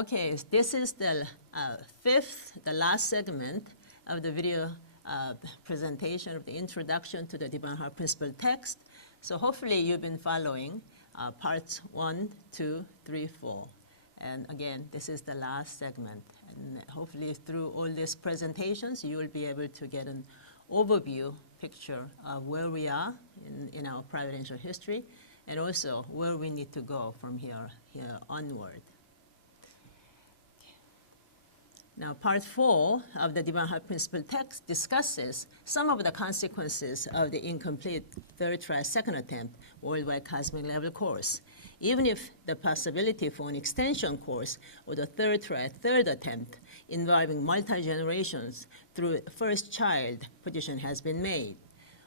Okay, this is the the last segment of the video presentation of the introduction to the Divine Heart Principle text. So hopefully you've been following parts 1, 2, 3, 4. And again, this is the last segment. And hopefully through all these presentations, you will be able to get an overview picture of where we are in our providential history, and also where we need to go from here onward. Now, part 4 of the Divine Heart Principle text discusses some of the consequences of the incomplete third try second attempt worldwide cosmic level course. Even if the possibility for an extension course or the third try third attempt involving multi-generations through first child position has been made.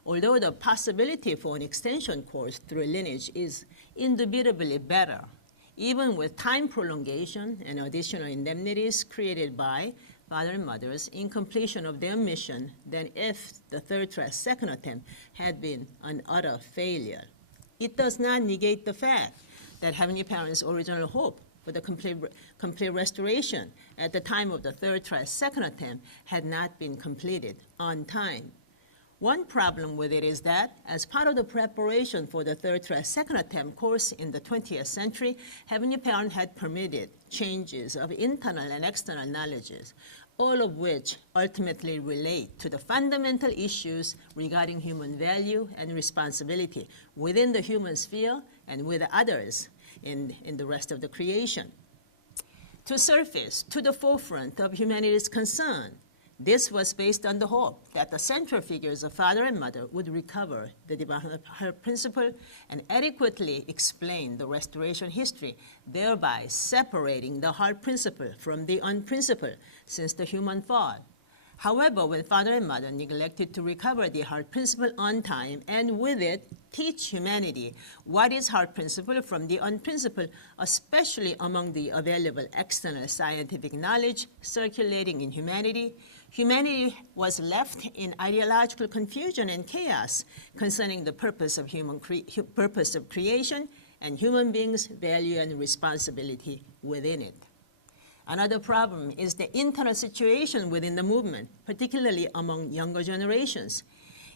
Although the possibility for an extension course through lineage is indubitably better, even with time prolongation and additional indemnities created by father and mothers in completion of their mission than if the third try second attempt had been an utter failure. It does not negate the fact that Heavenly Parents' original hope for the complete restoration at the time of the third try second attempt had not been completed on time. One problem with it is that, as part of the preparation for the third try second attempt course in the 20th century, Heavenly Parent had permitted changes of internal and external knowledges, all of which ultimately relate to the fundamental issues regarding human value and responsibility within the human sphere and with others in the rest of the creation. To surface to the forefront of humanity's concern, this was based on the hope that the central figures of Father and Mother would recover the Divine Heart Principle and adequately explain the restoration history, thereby separating the Heart Principle from the Unprincipled since the human fall. However, when Father and Mother neglected to recover the Heart Principle on time and with it teach humanity what is Heart Principle from the Unprincipled, especially among the available external scientific knowledge circulating in humanity, humanity was left in ideological confusion and chaos concerning the purpose of creation and human beings' value and responsibility within it. Another problem is the internal situation within the movement, particularly among younger generations.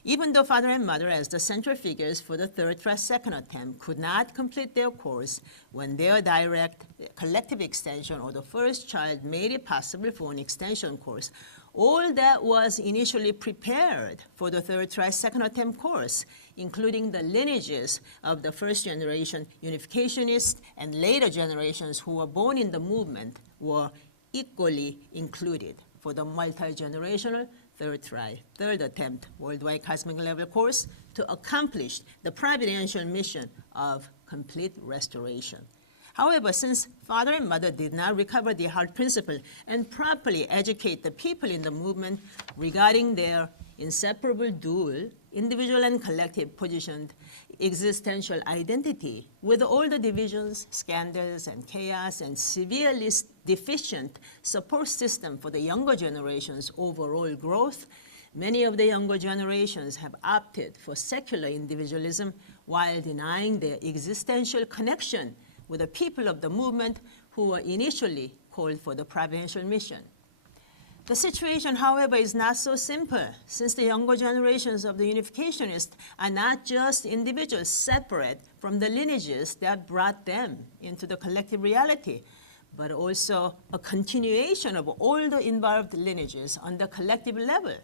Even though Father and Mother, as the central figures for the third try second attempt, could not complete their course when their direct collective extension or the first child made it possible for an extension course, all that was initially prepared for the third try second attempt course, including the lineages of the first generation unificationists and later generations who were born in the movement, were equally included for the multi-generational third try third attempt worldwide cosmic level course to accomplish the providential mission of complete restoration. However, since Father and Mother did not recover the Heart Principle and properly educate the people in the movement regarding their inseparable dual, individual and collective positioned existential identity, with all the divisions, scandals, and chaos, and severely deficient support system for the younger generation's overall growth, many of the younger generations have opted for secular individualism while denying their existential connection with the people of the movement who were initially called for the providential mission. The situation, however, is not so simple, since the younger generations of the unificationists are not just individuals separate from the lineages that brought them into the collective reality, but also a continuation of all the involved lineages on the collective level,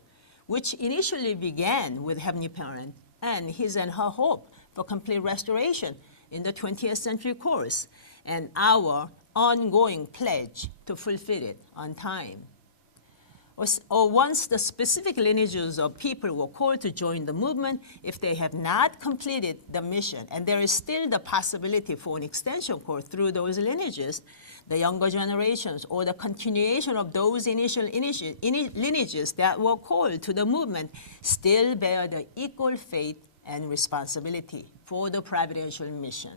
which initially began with Heavenly Parent and his and her hope for complete restoration in the 20th century course, and our ongoing pledge to fulfill it on time. Or once the specific lineages of people were called to join the movement, if they have not completed the mission, and there is still the possibility for an extension course through those lineages, the younger generations or the continuation of those initial lineages that were called to the movement still bear the equal fate and responsibility for the providential mission.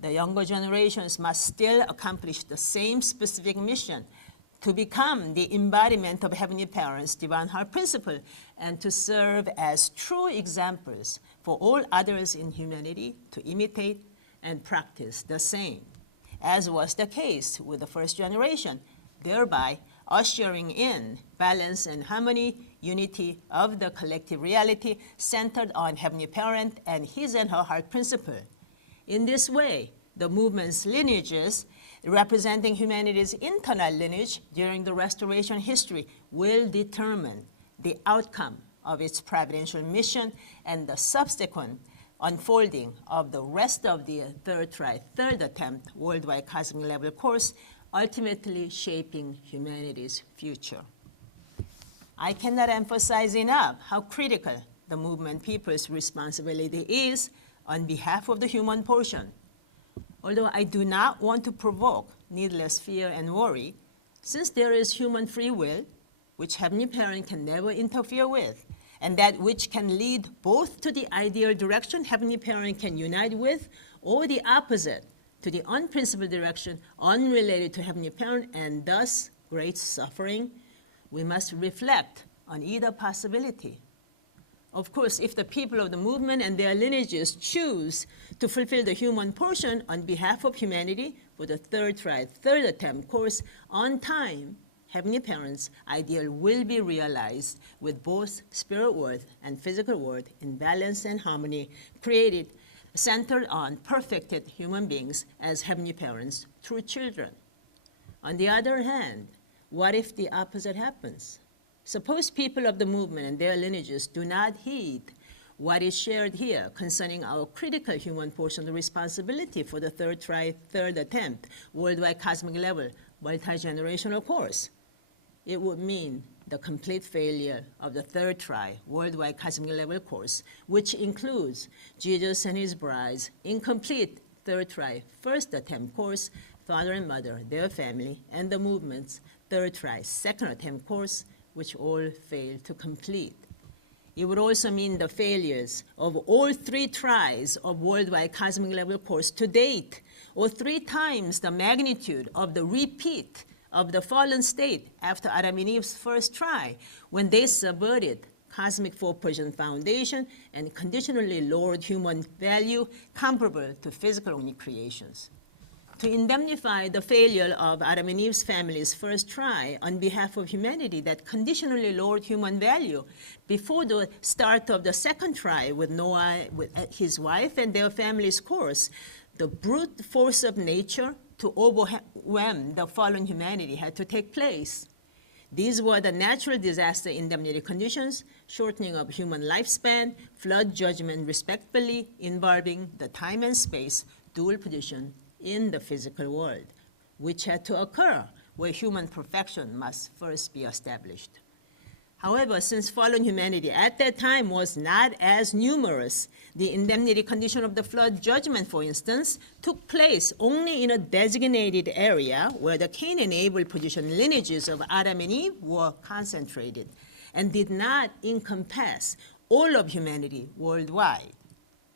The younger generations must still accomplish the same specific mission to become the embodiment of Heavenly Parent's Divine Heart Principle and to serve as true examples for all others in humanity to imitate and practice the same. as was the case with the first generation, thereby ushering in balance and harmony, unity of the collective reality centered on Heavenly Parent and His and Her Heart Principle. In this way, the movement's lineages, representing humanity's internal lineage during the restoration history, will determine the outcome of its providential mission and the subsequent unfolding of the rest of the third attempt worldwide cosmic level course, ultimately shaping humanity's future. I cannot emphasize enough how critical the movement people's responsibility is on behalf of the human portion. Although I do not want to provoke needless fear and worry, since there is human free will, which Heavenly Parent can never interfere with, and that which can lead both to the ideal direction Heavenly Parent can unite with, or the opposite, to the unprincipled direction unrelated to Heavenly Parent and thus great suffering, we must reflect on either possibility. Of course, if the people of the movement and their lineages choose to fulfill the human portion on behalf of humanity for the third attempt course on time, Heavenly Parent's ideal will be realized with both spirit world and physical world in balance and harmony, created, centered on perfected human beings as Heavenly Parent's true children. On the other hand, what if the opposite happens? Suppose people of the movement and their lineages do not heed what is shared here concerning our critical human portion of responsibility for the third attempt, worldwide cosmic level, multi-generational course. It would mean the complete failure of the third worldwide cosmic level course, which includes Jesus and His bride's incomplete third first attempt course, father and mother, their family, and the movement's third second attempt course, which all failed to complete. It would also mean the failures of all 3 tries of worldwide cosmic level course to date, or 3 times the magnitude of the repeat of the fallen state after Adam and Eve's first try, when they subverted cosmic 4-person foundation and conditionally lowered human value comparable to physical-only creations. To indemnify the failure of Adam and Eve's family's first try on behalf of humanity that conditionally lowered human value before the start of the second try with Noah, with his wife and their family's course, the brute force of nature to overwhelm the fallen humanity had to take place. These were the natural disaster indemnity conditions, shortening of human lifespan, flood judgment respectively, involving the time and space dual position in the physical world, which had to occur where human perfection must first be established. However, since fallen humanity at that time was not as numerous, the indemnity condition of the flood judgment, for instance, took place only in a designated area where the Cain and Abel position lineages of Adam and Eve were concentrated and did not encompass all of humanity worldwide.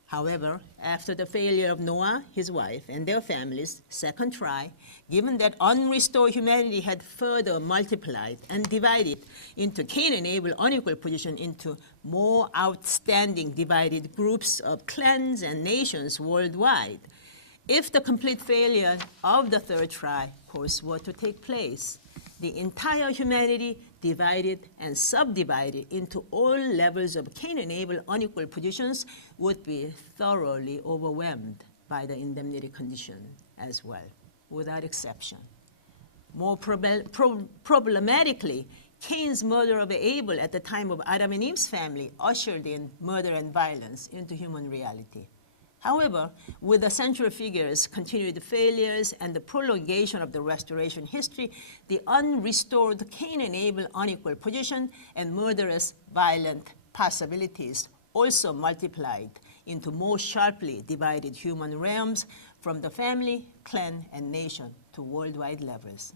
However, after the failure of Noah, his wife, and their families' second try, given that unrestored humanity had further multiplied and divided into Cain and Abel unequal position into more outstanding divided groups of clans and nations worldwide, if the complete failure of the third try course were to take place, the entire humanity divided and subdivided into all levels of Cain and Abel unequal positions would be thoroughly overwhelmed by the indemnity condition as well, without exception. More problematically, Cain's murder of Abel at the time of Adam and Eve's family ushered in murder and violence into human reality. However, with the central figure's continued failures and the prolongation of the restoration history, the unrestored Cain and Abel unequal position and murderous violent possibilities also multiplied into more sharply divided human realms from the family, clan, and nation to worldwide levels.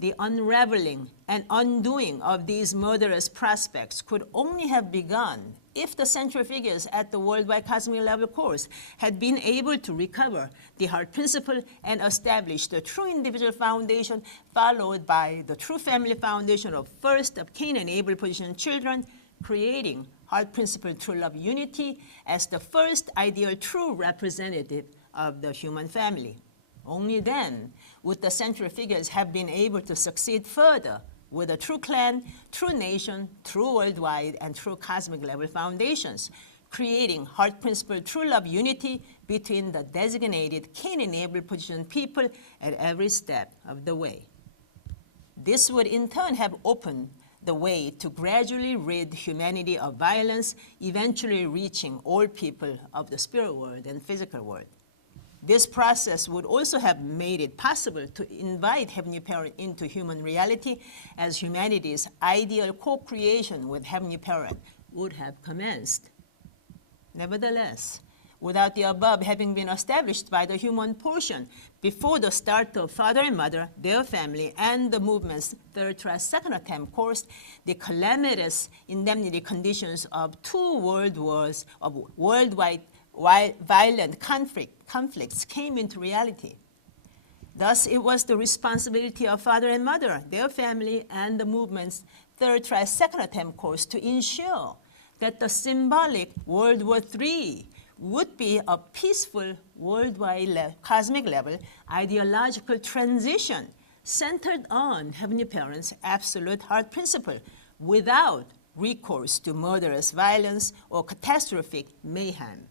The unraveling and undoing of these murderous prospects could only have begun if the central figures at the worldwide cosmic level course had been able to recover the heart principle and establish the true individual foundation, followed by the true family foundation of first of Cain and Abel position children, creating heart principle true love unity as the first ideal true representative of the human family. Only then would the central figures have been able to succeed further with a true clan, true nation, true worldwide, and true cosmic level foundations, creating heart principle true love unity between the designated kin-enabled positioned people at every step of the way. This would in turn have opened the way to gradually rid humanity of violence, eventually reaching all people of the spirit world and physical world. This process would also have made it possible to invite Heavenly Parent into human reality as humanity's ideal co-creation with Heavenly Parent would have commenced. Nevertheless, without the above having been established by the human portion before the start of Father and Mother, their family, and the movement's second attempt course, the calamitous indemnity conditions of 2 world wars of worldwide violent conflicts came into reality. Thus, it was the responsibility of Father and Mother, their family, and the movement's second attempt course to ensure that the symbolic World War III would be a peaceful worldwide cosmic level ideological transition centered on Heavenly Parent's absolute heart principle without recourse to murderous violence or catastrophic mayhem.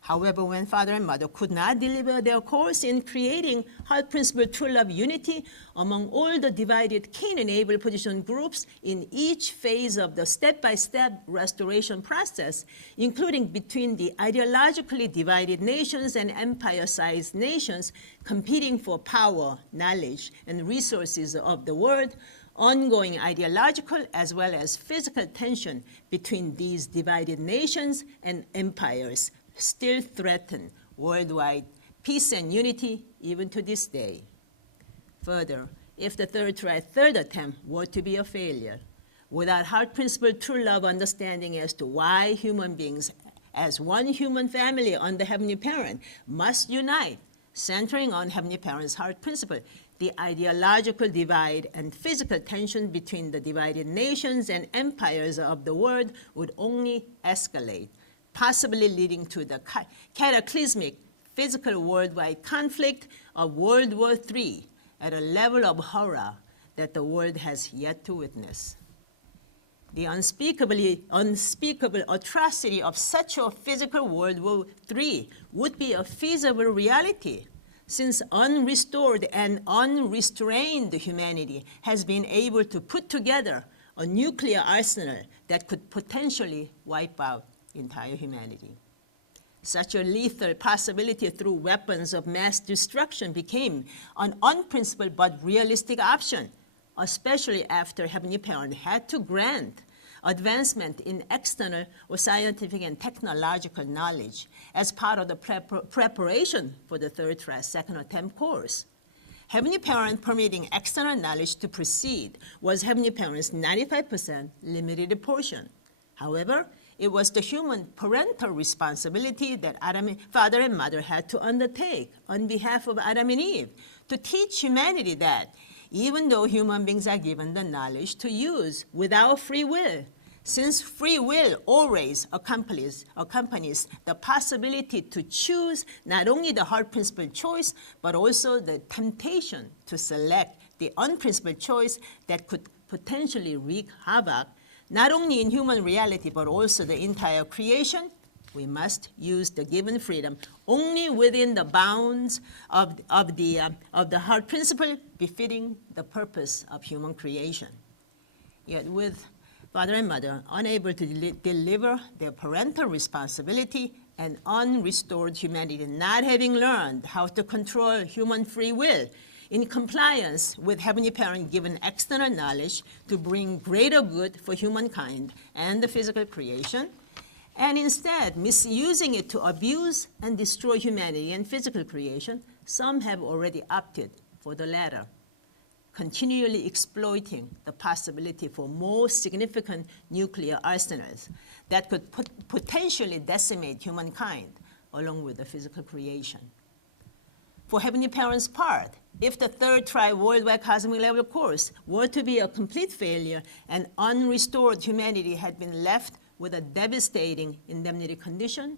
However, when Father and Mother could not deliver their course in creating heart principle true love unity among all the divided kin-enabled position groups in each phase of the step-by-step restoration process, including between the ideologically divided nations and empire-sized nations competing for power, knowledge, and resources of the world, ongoing ideological as well as physical tension between these divided nations and empires still threaten worldwide peace and unity even to this day. Further, if the third attempt were to be a failure, without heart principle true love understanding as to why human beings as one human family under Heavenly Parent must unite, centering on Heavenly Parent's heart principle, the ideological divide and physical tension between the divided nations and empires of the world would only escalate, possibly leading to the cataclysmic physical worldwide conflict of World War III at a level of horror that the world has yet to witness. The unspeakable atrocity of such a physical World War III would be a feasible reality, since unrestored and unrestrained humanity has been able to put together a nuclear arsenal that could potentially wipe out entire humanity. Such a lethal possibility through weapons of mass destruction became an unprincipled but realistic option, especially after Heavenly Parent had to grant advancement in external or scientific and technological knowledge as part of the preparation for the second attempt course. Heavenly Parent permitting external knowledge to proceed was Heavenly Parent's 95% limited portion. However, it was the human parental responsibility that Father and Mother had to undertake on behalf of Adam and Eve to teach humanity that even though human beings are given the knowledge to use without free will, since free will always accompanies the possibility to choose not only the heart principle choice, but also the temptation to select the unprincipled choice that could potentially wreak havoc not only in human reality, but also the entire creation, we must use the given freedom only within the bounds of the heart principle befitting the purpose of human creation. Yet with Father and Mother unable to deliver their parental responsibility and unrestored humanity not having learned how to control human free will, in compliance with Heavenly Parent given external knowledge to bring greater good for humankind and the physical creation, and instead misusing it to abuse and destroy humanity and physical creation, some have already opted for the latter, continually exploiting the possibility for more significant nuclear arsenals that could potentially decimate humankind along with the physical creation. For Heavenly Parent's part, if the third worldwide cosmic level course were to be a complete failure and unrestored humanity had been left with a devastating indemnity condition,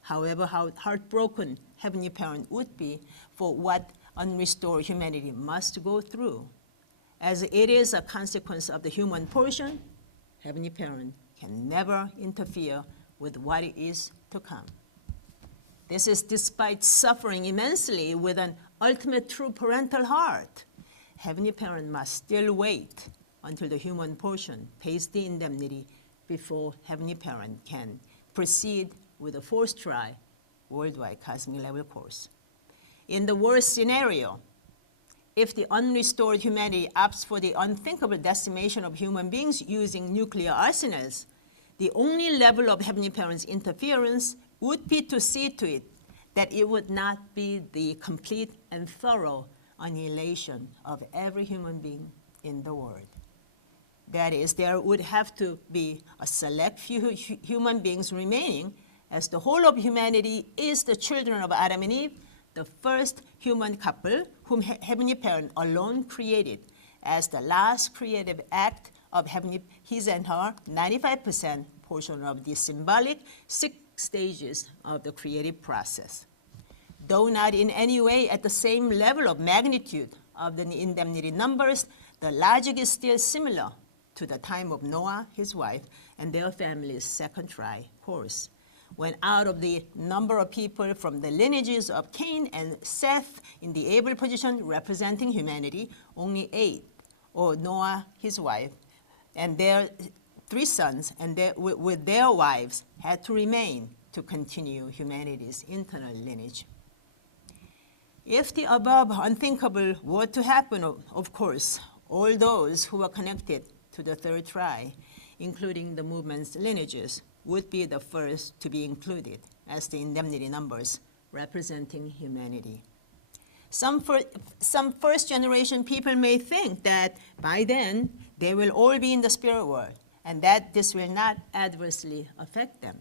however how heartbroken Heavenly Parent would be for what unrestored humanity must go through. As it is a consequence of the human portion, Heavenly Parent can never interfere with what is to come. This is despite suffering immensely with an ultimate true parental heart. Heavenly Parent must still wait until the human portion pays the indemnity before Heavenly Parent can proceed with a fourth try worldwide cosmic level course. In the worst scenario, if the unrestored humanity opts for the unthinkable decimation of human beings using nuclear arsenals, the only level of Heavenly Parent's interference would be to see to it that it would not be the complete and thorough annihilation of every human being in the world. That is, there would have to be a select few human beings remaining, as the whole of humanity is the children of Adam and Eve, the first human couple whom Heavenly Parent alone created as the last creative act of his and her 95% portion of the symbolic 6 stages of the creative process. Though not in any way at the same level of magnitude of the indemnity numbers, the logic is still similar to the time of Noah, his wife, and their family's second try course, when out of the number of people from the lineages of Cain and Seth in the able position representing humanity, only 8, or Noah, his wife, and their 3 sons and with their wives had to remain to continue humanity's internal lineage. If the above unthinkable were to happen, of course, all those who were connected to the third try, including the movement's lineages, would be the first to be included as the indemnity numbers representing humanity. Some first-generation people may think that by then they will all be in the spirit world and that this will not adversely affect them.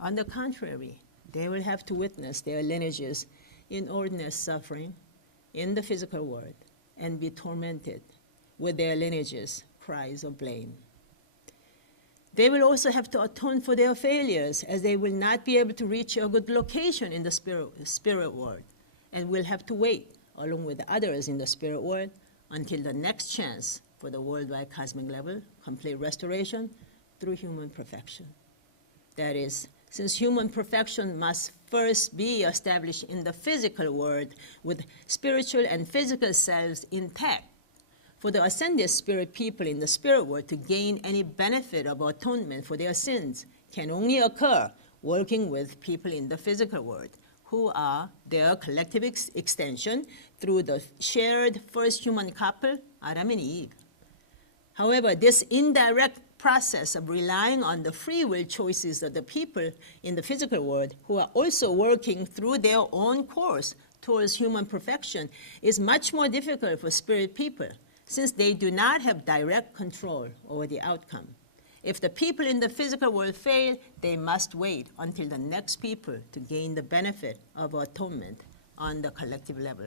On the contrary, they will have to witness their lineages inordinate suffering in the physical world and be tormented with their lineages' cries of blame. They will also have to atone for their failures, as they will not be able to reach a good location in the spirit world and will have to wait, along with others in the spirit world, until the next chance for the worldwide cosmic level complete restoration through human perfection. That is, since human perfection must first be established in the physical world with spiritual and physical selves intact, for the ascended spirit people in the spirit world to gain any benefit of atonement for their sins can only occur working with people in the physical world, who are their collective extension through the shared first human couple, Adam and Eve. However, this indirect process of relying on the free will choices of the people in the physical world who are also working through their own course towards human perfection is much more difficult for spirit people, since they do not have direct control over the outcome. If the people in the physical world fail, they must wait until the next people to gain the benefit of atonement on the collective level.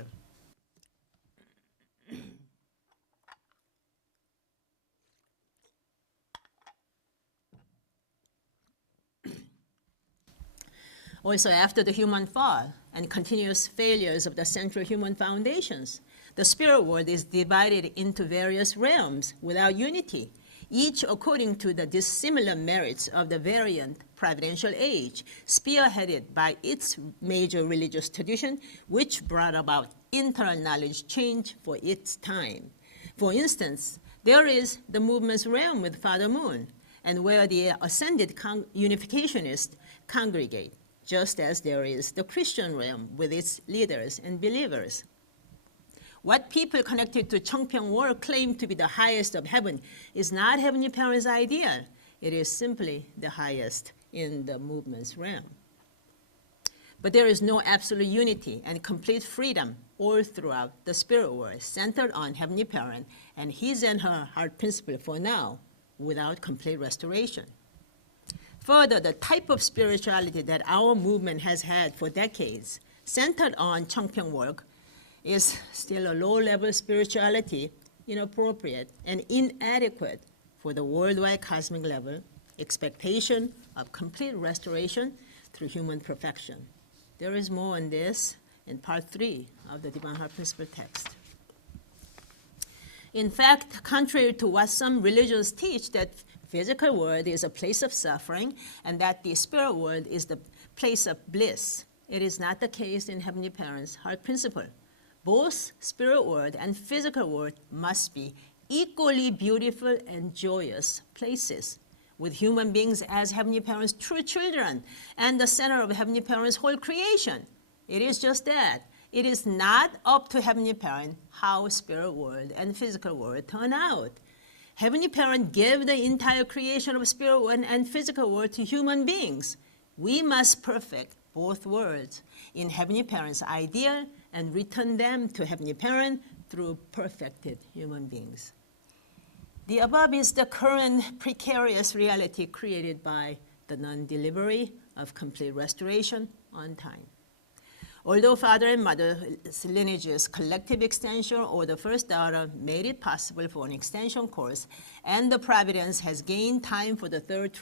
Also, after the human fall and continuous failures of the central human foundations, the spirit world is divided into various realms without unity, each according to the dissimilar merits of the variant providential age, spearheaded by its major religious tradition, which brought about internal knowledge change for its time. For instance, there is the movement's realm with Father Moon, and where the ascended unificationists congregate, just as there is the Christian realm with its leaders and believers. What people connected to Chongpyeong world claim to be the highest of heaven is not Heavenly Parent's ideal. It is simply the highest in the movement's realm. But there is no absolute unity and complete freedom all throughout the spirit world, centered on Heavenly Parent and his and her heart principle for now, without complete restoration. Further, the type of spirituality that our movement has had for decades, centered on Chongpyeong work, is still a low-level spirituality, inappropriate and inadequate for the worldwide cosmic level expectation of complete restoration through human perfection. There is more on this in part 3 of the Divine Heart Principle text. In fact, contrary to what some religions teach, that physical world is a place of suffering and that the spirit world is the place of bliss, it is not the case in Heavenly Parents' heart principle. Both spirit world and physical world must be equally beautiful and joyous places, with human beings as Heavenly Parents' true children and the center of Heavenly Parents' whole creation. It is just that. It is not up to Heavenly Parent how spirit world and physical world turn out. Heavenly Parent gave the entire creation of spirit world and physical world to human beings. We must perfect both worlds in Heavenly Parent's ideal and return them to Heavenly Parent through perfected human beings. The above is the current precarious reality created by the non-delivery of complete restoration on time. Although father and mother's lineage's collective extension or the first daughter made it possible for an extension course, and the Providence has gained time for the third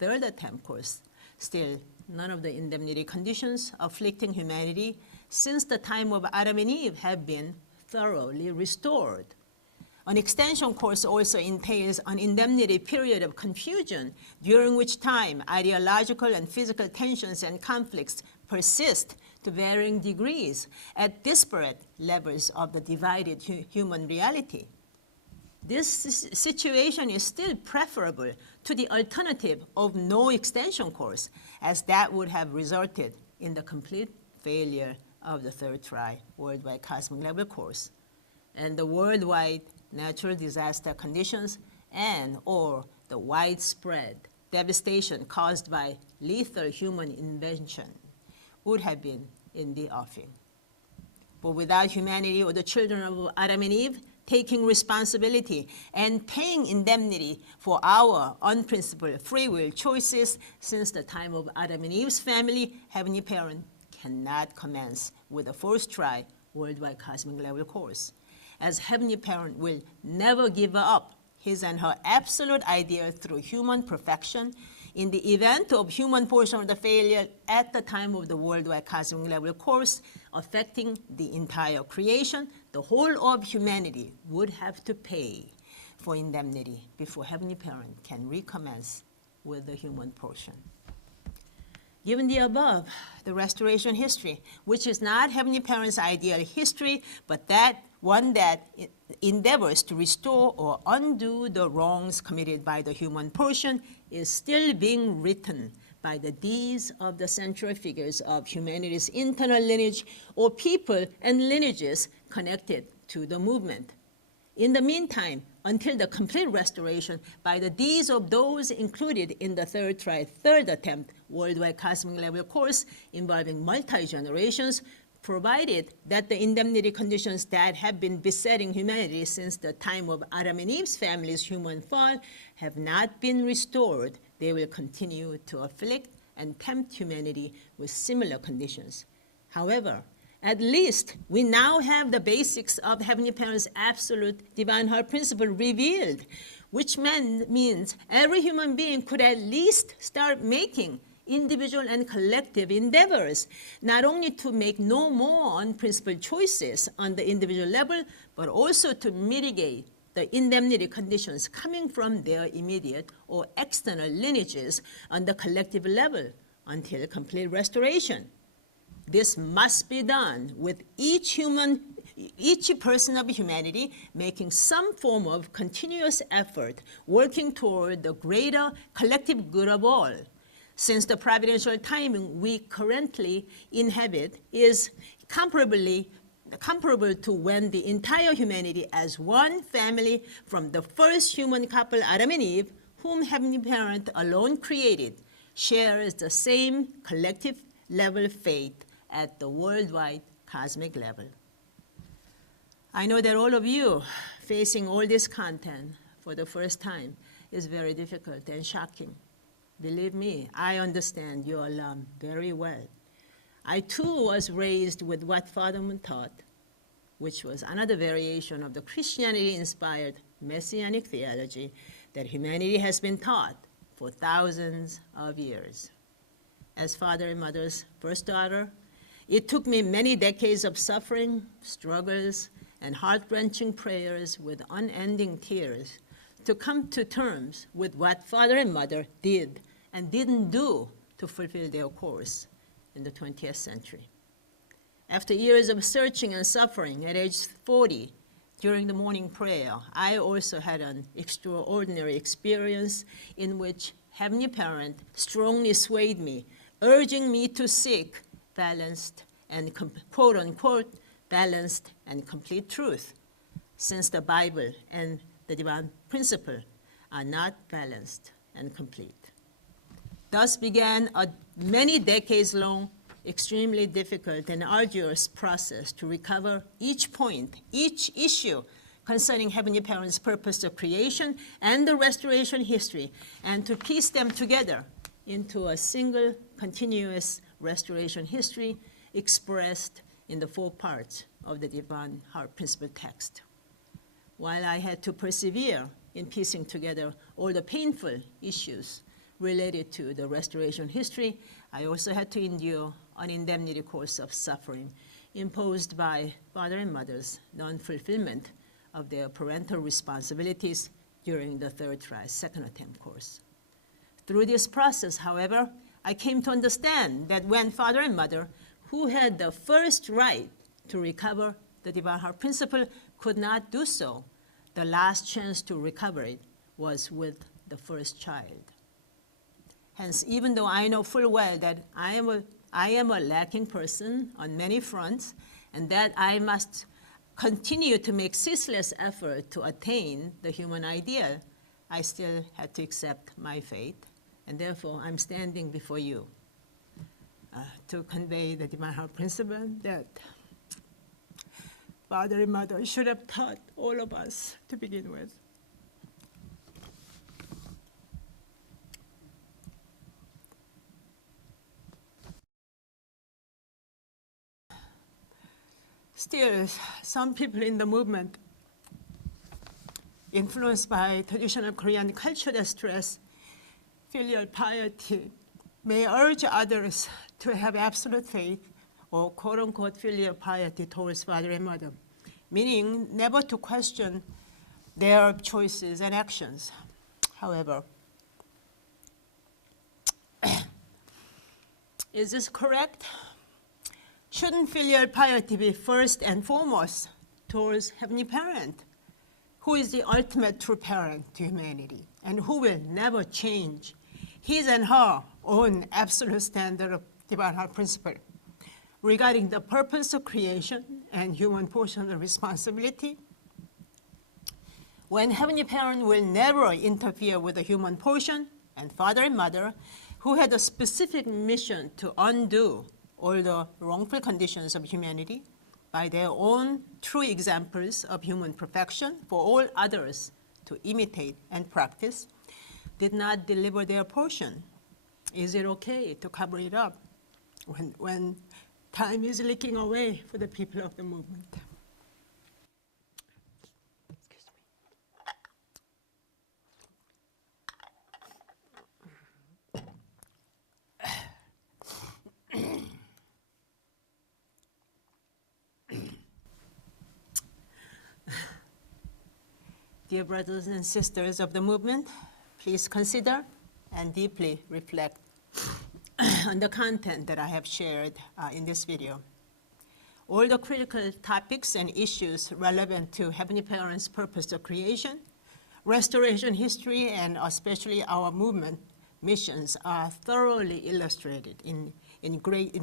attempt course, still none of the indemnity conditions afflicting humanity since the time of Adam and Eve have been thoroughly restored. An extension course also entails an indemnity period of confusion, during which time ideological and physical tensions and conflicts persist to varying degrees at disparate levels of the divided human reality. This situation is still preferable to the alternative of no extension course, as that would have resulted in the complete failure of the third try worldwide cosmic level course, and the worldwide natural disaster conditions and or the widespread devastation caused by lethal human invention would have been in the offing. But without humanity or the children of Adam and Eve taking responsibility and paying indemnity for our unprincipled free will choices since the time of Adam and Eve's family, Heavenly Parent cannot commence with a first try worldwide cosmic level course, as Heavenly Parent will never give up his and her absolute ideal through human perfection. In the event of human portion of the failure at the time of the worldwide cosmic level course affecting the entire creation, the whole of humanity would have to pay for indemnity before Heavenly Parent can recommence with the human portion. Given the above, the restoration history, which is not Heavenly Parent's ideal history, but that one that endeavors to restore or undo the wrongs committed by the human portion, is still being written by the deeds of the central figures of humanity's internal lineage or people and lineages connected to the movement. In the meantime, until the complete restoration by the deeds of those included in the third attempt worldwide cosmic level course involving multi-generations, provided that the indemnity conditions that have been besetting humanity since the time of Adam and Eve's family's human fall have not been restored, they will continue to afflict and tempt humanity with similar conditions. However, at least we now have the basics of Heavenly Parent's absolute divine heart principle revealed, which means every human being could at least start making individual and collective endeavors, not only to make no more unprincipled choices on the individual level, but also to mitigate the indemnity conditions coming from their immediate or external lineages on the collective level until complete restoration. This must be done with each person of humanity making some form of continuous effort, working toward the greater collective good of all. Since the providential timing we currently inhabit is comparable to when the entire humanity as one family from the first human couple Adam and Eve, whom Heavenly Parent alone created, shares the same collective level fate at the worldwide cosmic level. I know that all of you facing all this content for the first time is very difficult and shocking. Believe me, I understand your alarm very well. I too was raised with what Father Moon taught, which was another variation of the Christianity-inspired Messianic theology that humanity has been taught for thousands of years. As father and mother's first daughter, It took me many decades of suffering, struggles, and heart-wrenching prayers with unending tears to come to terms with what father and mother did and didn't do to fulfill their course in the 20th century. After years of searching and suffering, at age 40, during the morning prayer, I also had an extraordinary experience in which Heavenly Parent strongly swayed me, urging me to seek balanced and quote-unquote balanced and complete truth, since the Bible and the divine principle are not balanced and complete. Thus began a many decades-long, extremely difficult and arduous process to recover each point, each issue concerning Heavenly Parent's purpose of creation and the restoration history, and to piece them together into a single continuous restoration history expressed in the 4 parts of the Divine Heart Principle text. While I had to persevere in piecing together all the painful issues related to the restoration history, I also had to endure an indemnity course of suffering imposed by father and mother's non-fulfillment of their parental responsibilities during the third try, second attempt course. Through this process, however, I came to understand that when father and mother, who had the first right to recover the Divine Heart Principle, could not do so, the last chance to recover it was with the first child. Hence, even though I know full well that I am a lacking person on many fronts, and that I must continue to make ceaseless effort to attain the human ideal, I still had to accept my fate, and therefore I'm standing before you to convey the Divine Heart Principle that father and mother should have taught all of us to begin with. Still, some people in the movement, influenced by traditional Korean culture that stress filial piety, may urge others to have absolute faith or quote-unquote filial piety towards father and mother, meaning never to question their choices and actions. However, is this correct? Shouldn't filial piety be first and foremost towards Heavenly Parent, who is the ultimate true parent to humanity and who will never change his and her own absolute standard of Divine Heart Principle regarding the purpose of creation and human portion of responsibility? When Heavenly Parent will never interfere with the human portion, and father and mother, who had a specific mission to undo all the wrongful conditions of humanity by their own true examples of human perfection for all others to imitate and practice, did not deliver their portion. Is it okay to cover it up when time is leaking away for the people of the movement? Dear brothers and sisters of the movement, please consider and deeply reflect on the content that I have shared in this video. All the critical topics and issues relevant to Heavenly Parent's purpose of creation, restoration history, and especially our movement missions are thoroughly illustrated in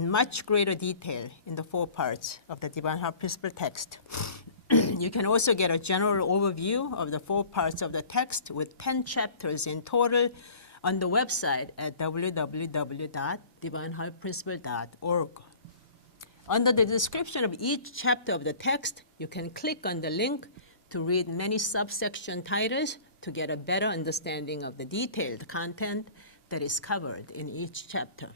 much greater detail in the 4 parts of the Divine Heart Principle text. You can also get a general overview of the 4 parts of the text with 10 chapters in total on the website at www.divineheartprinciple.org. Under the description of each chapter of the text, you can click on the link to read many subsection titles to get a better understanding of the detailed content that is covered in each chapter.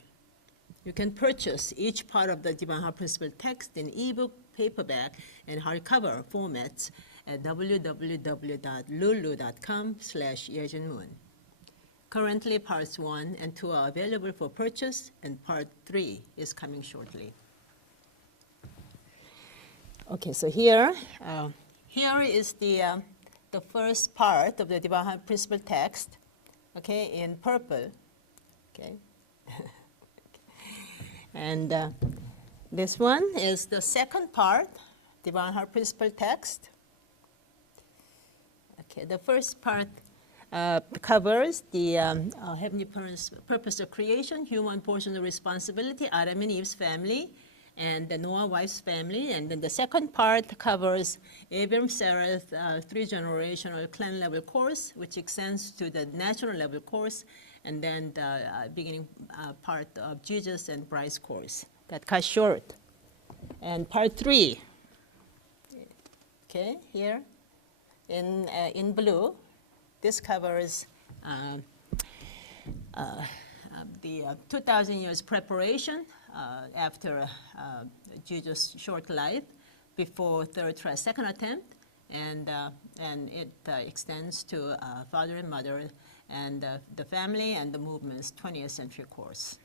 You can purchase each part of the Divine Heart Principle text in ebook, paperback, and hardcover formats at www.lulu.com/yejinmoon. Currently, parts 1 and 2 are available for purchase, and part 3 is coming shortly. Okay, so here is the first part of the Divine Heart Principle text, okay, in purple, okay. And this one is the second part, Divine Heart Principle text. Okay, the first part covers the Heavenly Parents' purpose of creation, human portion of responsibility, Adam and Eve's family, and the Noah wife's family. And then the second part covers Abram, Sarah's three-generational clan level course, which extends to the national level course, and then the beginning part of Jesus and Bride's course that cut short. And part 3, okay, here in blue, this covers the 2,000 years preparation after Jesus' short life, before third try, second attempt, and it extends to father and mother and the family and the movement's 20th century course.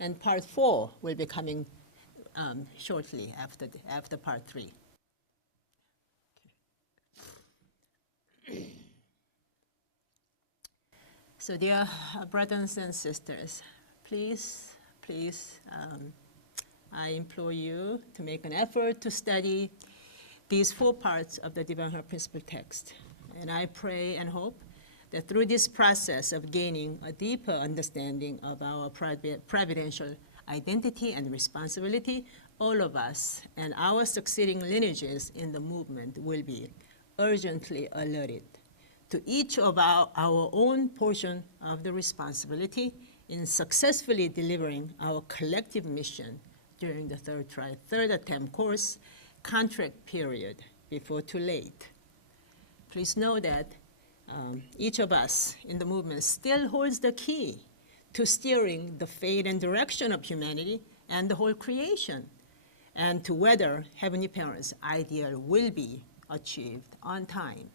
And part 4 will be coming shortly after part 3. So dear brothers and sisters, please, I implore you to make an effort to study these 4 parts of the Divine Heart Principle text. And I pray and hope that through this process of gaining a deeper understanding of our providential identity and responsibility, all of us and our succeeding lineages in the movement will be urgently alerted to each of our own portion of the responsibility in successfully delivering our collective mission during the third attempt course contract period before too late. Please know that each of us in the movement still holds the key to steering the fate and direction of humanity and the whole creation, and to whether Heavenly Parents' ideal will be achieved on time.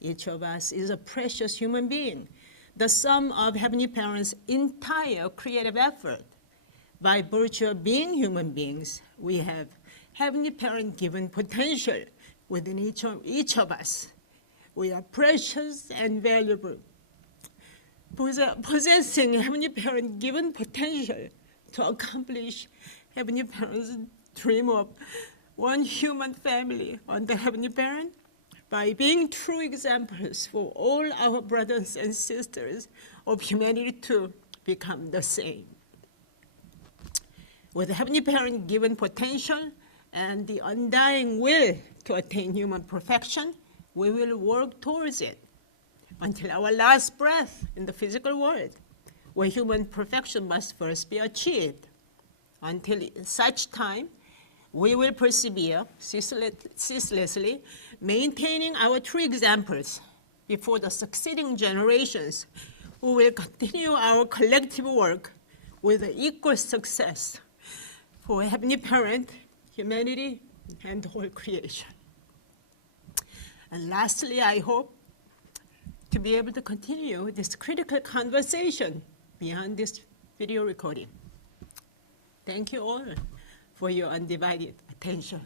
Each of us is a precious human being, the sum of Heavenly Parents' entire creative effort. By virtue of being human beings, we have Heavenly Parent-given potential within each of us. We are precious and valuable, possessing Heavenly Parent-given potential to accomplish Heavenly Parent's dream of one human family under Heavenly Parent, by being true examples for all our brothers and sisters of humanity to become the same. With the Heavenly Parent given potential and the undying will to attain human perfection, we will work towards it until our last breath in the physical world, where human perfection must first be achieved. Until such time, we will persevere ceaselessly, maintaining our true examples before the succeeding generations, who will continue our collective work with equal success for Heavenly Parent, humanity, and the whole creation. And lastly, I hope to be able to continue this critical conversation beyond this video recording. Thank you all for your undivided attention.